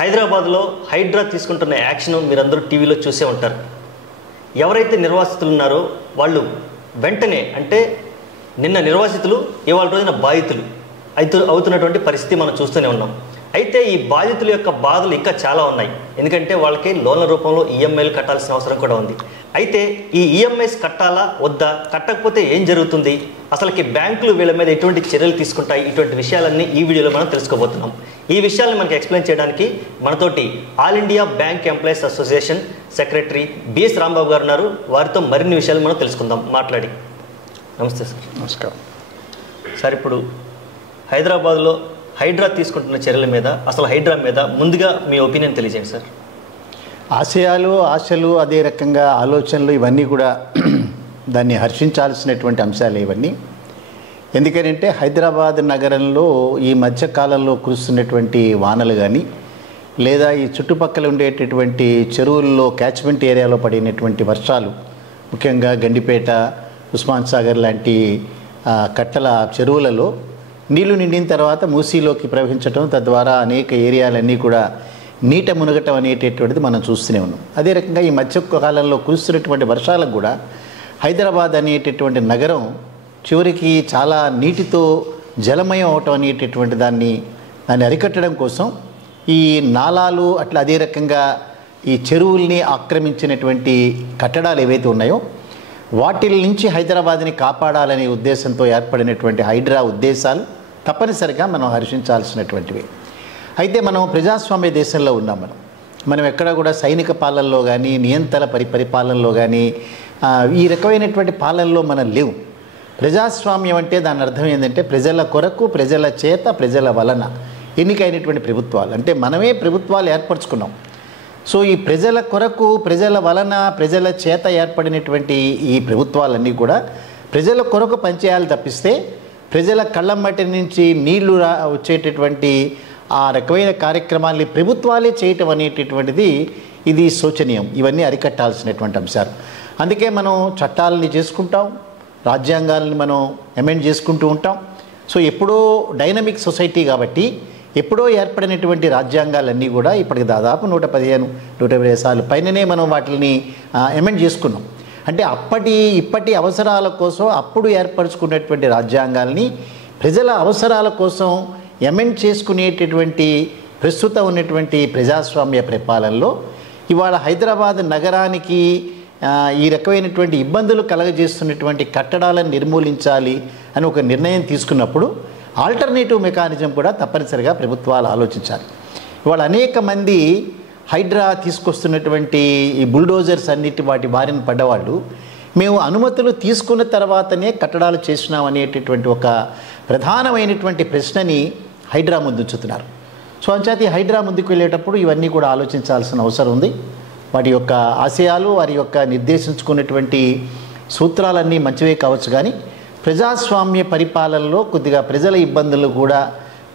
హైదరాబాద్లో హైడ్రా తీసుకుంటున్న యాక్షన్ మీరందరూ టీవీలో చూసే ఉంటారు. ఎవరైతే నిర్వాసితులు ఉన్నారో వాళ్ళు వెంటనే అంటే నిన్న నిర్వాసితులు ఇవాళ రోజున బాధితులు అవుతున్నటువంటి పరిస్థితి మనం చూస్తూనే ఉన్నాం. అయితే ఈ బాధితుల యొక్క బాధలు ఇంకా చాలా ఉన్నాయి. ఎందుకంటే వాళ్ళకి లోన్ల రూపంలో ఈఎంఐలు కట్టాల్సిన అవసరం కూడా ఉంది. అయితే ఈ ఈఎంఐస్ కట్టాలా వద్దా, కట్టకపోతే ఏం జరుగుతుంది, అసలుకి బ్యాంకులు వీళ్ళ మీద ఎటువంటి చర్యలు తీసుకుంటాయి, ఇటువంటి విషయాలన్నీ ఈ వీడియోలో మనం తెలుసుకోబోతున్నాం. ఈ విషయాలను మనకి ఎక్స్ప్లెయిన్ చేయడానికి మనతోటి all India bank employees association secretary B S Rambabu గారు ఉన్నారు. వారితో మరిన్ని విషయాలు మనం తెలుసుకుందాం మాట్లాడి. నమస్తే సార్. నమస్కారం సార్. ఇప్పుడు హైదరాబాద్లో హైడ్రా తీసుకుంటున్న చర్యల మీద, అసలు హైడ్రా మీద ముందుగా మీ ఒపీనియన్ తెలియజేయండి సార్. ఆశయాలు, ఆశలు, అదే రకంగా ఆలోచనలు ఇవన్నీ కూడా దాన్ని హర్షించాల్సినటువంటి అంశాలు ఇవన్నీ. ఎందుకంటే హైదరాబాద్ నగరంలో ఈ మధ్యకాలంలో కురుస్తున్నటువంటి వానలు కానీ, లేదా ఈ చుట్టుపక్కల ఉండేటటువంటి చెరువుల్లో క్యాచ్మెంట్ ఏరియాలో పడినటువంటి వర్షాలు, ముఖ్యంగా గండిపేట, ఉస్మాన్ సాగర్ లాంటి కట్టల చెరువులలో నీళ్లు నిండిన తర్వాత మూసీలోకి ప్రవహించడం, తద్వారా అనేక ఏరియాలన్నీ కూడా నీట మునగటం అనేటటువంటిది మనం చూస్తూనే ఉన్నాం. అదే రకంగా ఈ మధ్య కాలంలో కురుస్తున్నటువంటి వర్షాలకు కూడా హైదరాబాద్ అనేటటువంటి నగరం చివరికి చాలా నీటితో జలమయం అవటం అనేటటువంటి దాన్ని అరికట్టడం కోసం ఈ నాలాలు అట్లా అదే రకంగా ఈ చెరువుల్ని ఆక్రమించినటువంటి కట్టడాలు ఏవైతే ఉన్నాయో వాటి నుంచి హైదరాబాద్ని కాపాడాలనే ఉద్దేశంతో ఏర్పడినటువంటి హైడ్రా ఉద్దేశాలు తప్పనిసరిగా మనం హర్షించాల్సినటువంటివి. అయితే మనం ప్రజాస్వామ్య దేశంలో ఉన్నాం. మనం ఎక్కడ కూడా సైనిక పాలనలో కానీ, నియంత్రణ పరిపాలనలో కానీ, ఈ రకమైనటువంటి పాలనలో మనం లేవు. ప్రజాస్వామ్యం అంటే దాని అర్థం ఏంటంటే ప్రజల కొరకు, ప్రజల చేత, ప్రజల వలన ఎన్నికైనటువంటి ప్రభుత్వాలు. అంటే మనమే ప్రభుత్వాలు ఏర్పరచుకున్నాం. సో ఈ ప్రజల కొరకు, ప్రజల వలన, ప్రజల చేత ఏర్పడినటువంటి ఈ ప్రభుత్వాలన్నీ కూడా ప్రజల కొరకు పనిచేయాలి తప్పిస్తే ప్రజల కళ్ళమ్మటి నుంచి నీళ్లు వచ్చేటటువంటి ఆ రకమైన కార్యక్రమాల్ని ప్రభుత్వాలే చేయటం అనేటటువంటిది ఇది శోచనీయం. ఇవన్నీ అరికట్టాల్సినటువంటి అంశాలు. అందుకే మనం చట్టాలని చేసుకుంటాం, రాజ్యాంగాలని మనం అమెండ్ చేసుకుంటూ ఉంటాం. సో ఎప్పుడో డైనమిక్ సొసైటీ కాబట్టి ఎప్పుడో ఏర్పడినటువంటి రాజ్యాంగాలన్నీ కూడా ఇప్పటికి దాదాపు 115-120 సార్లు పైననే మనం వాటిని అమెండ్ చేసుకున్నాం. అంటే ఇప్పటి అవసరాల కోసం అప్పుడు ఏర్పరచుకున్నటువంటి రాజ్యాంగాల్ని ప్రజల అవసరాల కోసం అమెండ్ చేసుకునేటటువంటి ప్రస్తుతం ఉన్నటువంటి ప్రజాస్వామ్య పరిపాలనలో ఇవాళ హైదరాబాద్ నగరానికి ఈ రకమైనటువంటి ఇబ్బందులు కలగజేస్తున్నటువంటి కట్టడాలను నిర్మూలించాలి అని ఒక నిర్ణయం తీసుకున్నప్పుడు ఆల్టర్నేటివ్ మెకానిజం కూడా తప్పనిసరిగా ప్రభుత్వాలు ఆలోచించాలి. ఇవాళ అనేక మంది హైడ్రా తీసుకొస్తున్నటువంటి ఈ బుల్డోజర్స్ అన్నిటి వాటి బారిన పడ్డవాళ్ళు మేము అనుమతులు తీసుకున్న తర్వాతనే కట్టడాలు చేసినాం అనేటటువంటి ఒక ప్రధానమైనటువంటి ప్రశ్నని హైడ్రా ముందుంచుతున్నారు. సో అంచేత హైడ్రా ముందుకు వెళ్ళేటప్పుడు ఇవన్నీ కూడా ఆలోచించాల్సిన అవసరం ఉంది. వాటి యొక్క ఆశయాలు, వారి యొక్క నిర్దేశించుకున్నటువంటి సూత్రాలన్నీ మంచివే కావచ్చు, కానీ ప్రజాస్వామ్య పరిపాలనలో కొద్దిగా ప్రజల ఇబ్బందులు కూడా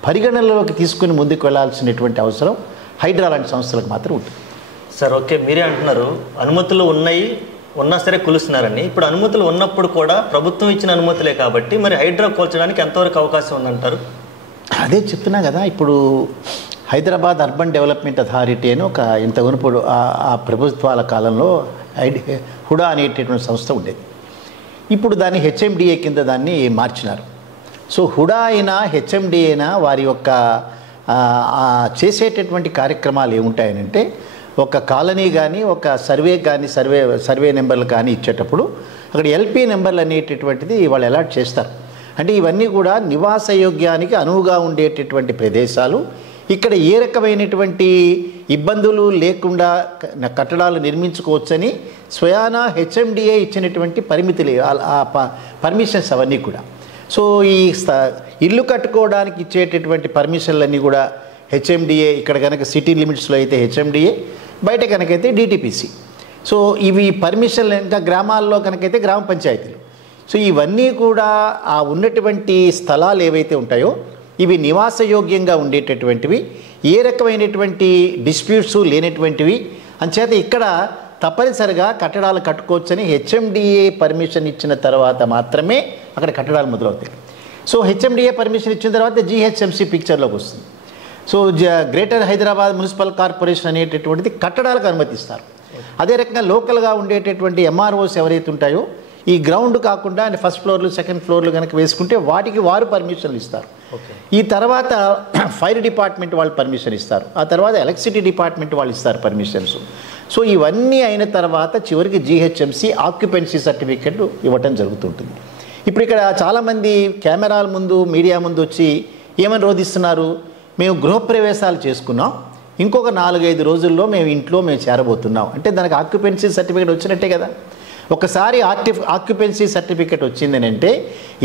పరిగణనలోకి తీసుకుని ముందుకు వెళ్లాల్సినటువంటి అవసరం హైడ్రా లాంటి సంస్థలకు మాత్రం ఉంటుంది. సార్, ఓకే, మీరే అంటున్నారు అనుమతులు ఉన్నా సరే కూలుస్తున్నారని. ఇప్పుడు అనుమతులు ఉన్నప్పుడు కూడా ప్రభుత్వం ఇచ్చిన అనుమతులే కాబట్టి మరి హైడ్రా కూల్చడానికి ఎంతవరకు అవకాశం ఉందంటారు? అదే చెప్తున్నా కదా. ఇప్పుడు హైదరాబాద్ అర్బన్ డెవలప్మెంట్ అథారిటీ అని ఒక ఇంతకుమునుపు ఆ ప్రభుత్వాల కాలంలో హుడా అనేటటువంటి సంస్థ ఉండేది. ఇప్పుడు దాన్ని హెచ్ఎండిఏ కింద దాన్ని మార్చినారు. సో హుడా అయినా హెచ్ఎండిఏ అయినా వారి యొక్క చేసేటటువంటి కార్యక్రమాలు ఏముంటాయనంటే ఒక కాలనీ కానీ, ఒక సర్వే నెంబర్లు కానీ ఇచ్చేటప్పుడు అక్కడ ఎల్పీ నెంబర్లు అనేటటువంటిది వాళ్ళు అలాట్ చేస్తారు. అంటే ఇవన్నీ కూడా నివాసయోగ్యానికి అనువుగా ఉండేటటువంటి ప్రదేశాలు. ఇక్కడ ఏ రకమైనటువంటి ఇబ్బందులు లేకుండా కట్టడాలు నిర్మించుకోవచ్చని స్వయానా హెచ్ఎండిఏ ఇచ్చినటువంటి పరిమితులు, పర్మిషన్స్ అవన్నీ కూడా. సో ఈ ఇల్లు కట్టుకోవడానికి ఇచ్చేటటువంటి పర్మిషన్లన్నీ కూడా హెచ్ఎండిఏ. ఇక్కడ కనుక సిటీ లిమిట్స్లో అయితే హెచ్ఎండిఏ, బయట కనుకైతే డిటిపిసి. సో ఇవి పర్మిషన్లు. ఇంకా గ్రామాల్లో కనుకైతే గ్రామ పంచాయతీలు. సో ఇవన్నీ కూడా ఆ ఉన్నటువంటి స్థలాలు ఏవైతే ఉంటాయో ఇవి నివాసయోగ్యంగా ఉండేటటువంటివి, ఏ రకమైనటువంటి డిస్ప్యూట్స్ లేనటువంటివి. అంచేత ఇక్కడ తప్పనిసరిగా కట్టడాలు కట్టుకోవచ్చని హెచ్ఎండిఏ పర్మిషన్ ఇచ్చిన తర్వాత మాత్రమే అక్కడ కట్టడాలు మొదలవుతాయి. సో హెచ్ఎండిఏ పర్మిషన్ ఇచ్చిన తర్వాత జీహెచ్ఎంసీ పిక్చర్లోకి వస్తుంది. So greater Hyderabad municipal corporation అనేటటువంటిది కట్టడాలకు అనుమతిస్తారు. అదే రకంగా లోకల్గా ఉండేటటువంటి ఎంఆర్ఓస్ ఎవరైతే ఉంటాయో ఈ గ్రౌండ్ కాకుండా ఫస్ట్ ఫ్లోర్లు సెకండ్ ఫ్లోర్లు కనుక వేసుకుంటే వాటికి వారు పర్మిషన్లు ఇస్తారు. ఈ తర్వాత ఫైర్ డిపార్ట్మెంట్ వాళ్ళు పర్మిషన్ ఇస్తారు, ఆ తర్వాత ఎలక్ట్రిసిటీ డిపార్ట్మెంట్ వాళ్ళు ఇస్తారు పర్మిషన్స్. సో ఇవన్నీ అయిన తర్వాత చివరికి జీహెచ్ఎంసీ ఆక్యుపెన్సీ సర్టిఫికెట్ ఇవ్వటం జరుగుతుంటుంది. ఇప్పుడు ఇక్కడ చాలామంది కెమెరాల ముందు మీడియా ముందు వచ్చి ఏమని రోధిస్తున్నారు, మేము గృహప్రవేశాలు చేసుకున్నాం, ఇంకొక 4-5 రోజుల్లో మేము చేరబోతున్నాం అంటే దానికి ఆక్యుపెన్సీ సర్టిఫికేట్ వచ్చినట్టే కదా. ఒకసారి ఆక్యుపెన్సీ సర్టిఫికేట్ వచ్చిందని అంటే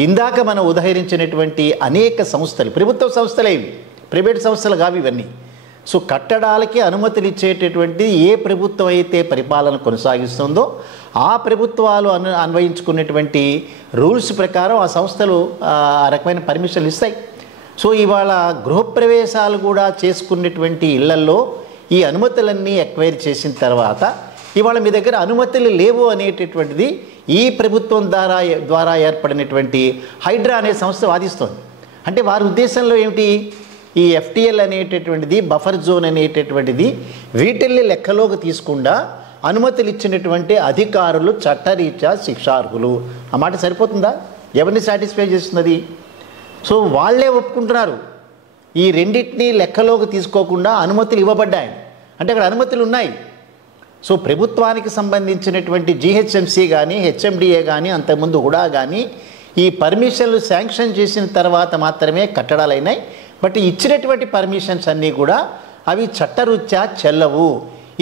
ఇందాక మనం ఉదహరించినటువంటి అనేక సంస్థలు, ప్రభుత్వ సంస్థలే ఇవి, ప్రైవేట్ సంస్థలు కావు ఇవన్నీ. సో కట్టడాలకి అనుమతులు ఇచ్చేటటువంటి ఏ ప్రభుత్వం అయితే పరిపాలన కొనసాగిస్తుందో ఆ ప్రభుత్వాలు అన్వయించుకున్నటువంటి రూల్స్ ప్రకారం ఆ సంస్థలు ఆ రకమైన పర్మిషన్లు ఇస్తాయి. సో ఇవాళ గృహప్రవేశాలు కూడా చేసుకున్నటువంటి ఇళ్లల్లో ఈ అనుమతులన్నీ ఎక్వైర్ చేసిన తర్వాత ఇవాళ మీ దగ్గర అనుమతులు లేవు అనేటటువంటిది ఈ ప్రభుత్వం ద్వారా ఏర్పడినటువంటి హైడ్రా అనే సంస్థ వాదిస్తోంది. అంటే వారి ఉద్దేశంలో ఏమిటి, ఈ ఎఫ్టీఎల్ అనేటటువంటిది బఫర్ జోన్ అనేటటువంటిది వీటిల్ని లెక్కలోకి తీసుకుండా అనుమతులు ఇచ్చినటువంటి అధికారులు చట్టరీత్యా శిక్షార్హులు. ఆ మాట సరిపోతుందా? ఎవరిని సాటిస్ఫై చేస్తున్నది? సో వాళ్ళే ఒప్పుకుంటున్నారు ఈ రెండింటినీ లెక్కలోకి తీసుకోకుండా అనుమతులు ఇవ్వబడ్డాయి అంటే అక్కడ అనుమతులు ఉన్నాయి. సో ప్రభుత్వానికి సంబంధించినటువంటి జీహెచ్ఎంసీ కానీ హెచ్ఎండిఏ కానీ అంతకుముందు హుడా కానీ ఈ పర్మిషన్లు శాంక్షన్ చేసిన తర్వాత మాత్రమే కట్టడాలు అయినాయి. బట్ ఇచ్చినటువంటి పర్మిషన్స్ అన్నీ కూడా అవి చట్టరీత్యా చెల్లవు,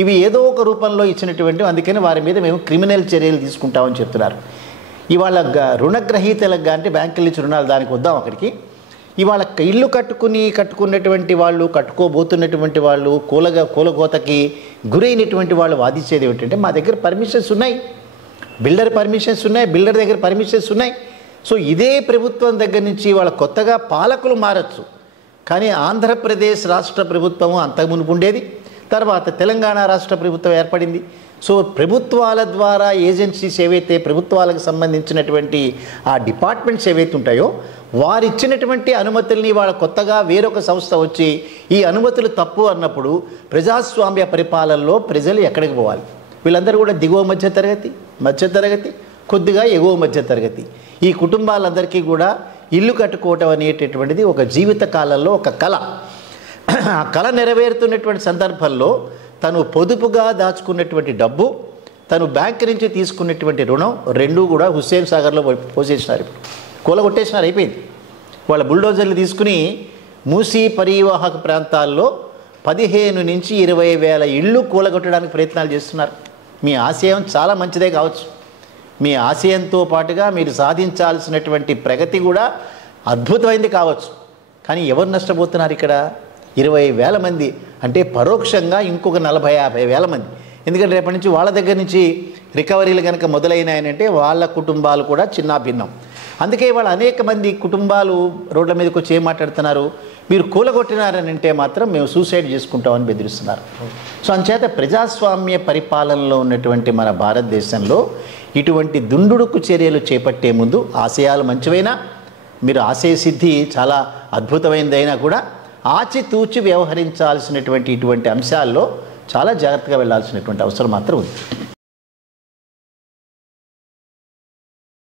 ఇవి ఏదో ఒక రూపంలో ఇచ్చినటువంటి, అందుకని వారి మీద మేము క్రిమినల్ చర్యలు తీసుకుంటామని చెప్తున్నారు. ఇవాళ రుణగ్రహీతలకు అంటే బ్యాంకుల నుంచి రుణాలు, దానికి వద్దాం అక్కడికి. ఇవాళ ఇల్లు కట్టుకున్నటువంటి వాళ్ళు, కట్టుకోబోతున్నటువంటి వాళ్ళు, కూలగోతకి గురైనటువంటి వాళ్ళు వాదించేది ఏమిటంటే మా దగ్గర పర్మిషన్స్ ఉన్నాయి, బిల్డర్ పర్మిషన్స్ ఉన్నాయి, బిల్డర్ దగ్గర పర్మిషన్స్ ఉన్నాయి. సో ఇదే ప్రభుత్వం దగ్గర నుంచి వాళ్ళ కొత్తగా పాలకులు మారచ్చు, కానీ ఆంధ్రప్రదేశ్ రాష్ట్ర ప్రభుత్వము అంతకు మునుపు ఉండేది, తర్వాత తెలంగాణ రాష్ట్ర ప్రభుత్వం ఏర్పడింది. సో ప్రభుత్వాల ద్వారా ఏజెన్సీస్ ఏవైతే ప్రభుత్వాలకు సంబంధించినటువంటి ఆ డిపార్ట్మెంట్స్ ఏవైతే ఉంటాయో వారిచ్చినటువంటి అనుమతుల్ని వాళ్ళ కొత్తగా వేరొక సంస్థ వచ్చి ఈ అనుమతులు తప్పు అన్నప్పుడు ప్రజాస్వామ్య పరిపాలనలో ప్రజలు ఎక్కడికి పోవాలి? వీళ్ళందరూ కూడా దిగువ మధ్యతరగతి, కొద్దిగా ఎగువ మధ్యతరగతి. ఈ కుటుంబాలందరికీ కూడా ఇల్లు కట్టుకోవటం అనేటటువంటిది ఒక జీవిత కాలంలో ఒక కళ. ఆ కళ నెరవేరుతున్నటువంటి సందర్భంలో తను పొదుపుగా దాచుకున్నటువంటి డబ్బు, తను బ్యాంక్ నుంచి తీసుకున్నటువంటి రుణం రెండూ కూడా హుస్సేన్ సాగర్లో పోసేసినారు, కూలగొట్టేసినారు, అయిపోయింది. వాళ్ళ బుల్డోజర్లు తీసుకుని మూసీ పరివాహక ప్రాంతాల్లో 15 నుంచి 20 వేల ఇళ్ళు కూలగొట్టడానికి ప్రయత్నాలు చేస్తున్నారు. మీ ఆశయం చాలా మంచిదే కావచ్చు, మీ ఆశయంతో పాటుగా మీరు సాధించాల్సినటువంటి ప్రగతి కూడా అద్భుతమైంది కావచ్చు, కానీ ఎవరు నష్టపోతున్నారు ఇక్కడ? 20,000 మంది, అంటే పరోక్షంగా ఇంకొక 40-50 వేల మంది. ఎందుకంటే రేపటి నుంచి వాళ్ళ దగ్గర నుంచి రికవరీలు కనుక మొదలైనాయనంటే వాళ్ళ కుటుంబాలు కూడా చిన్నాభిన్నం. అందుకే వాళ్ళు అనేక మంది కుటుంబాలు రోడ్ల మీదకి వచ్చి ఏం మాట్లాడుతున్నారు, మీరు కూలగొట్టినారని అంటే మాత్రం మేము సూసైడ్ చేసుకుంటామని బెదిరిస్తున్నారు. సో అంచేత ప్రజాస్వామ్య పరిపాలనలో ఉన్నటువంటి మన భారతదేశంలో ఇటువంటి దుందుడుకు చర్యలు చేపట్టే ముందు ఆశయాలు మంచివైనా, మీరు ఆశయ సిద్ధి చాలా అద్భుతమైనదైనా కూడా ఆచితూచి వ్యవహరించాల్సినటువంటి ఇటువంటి అంశాల్లో చాలా జాగ్రత్తగా వెళ్ళాల్సినటువంటి అవసరం మాత్రం ఉంది.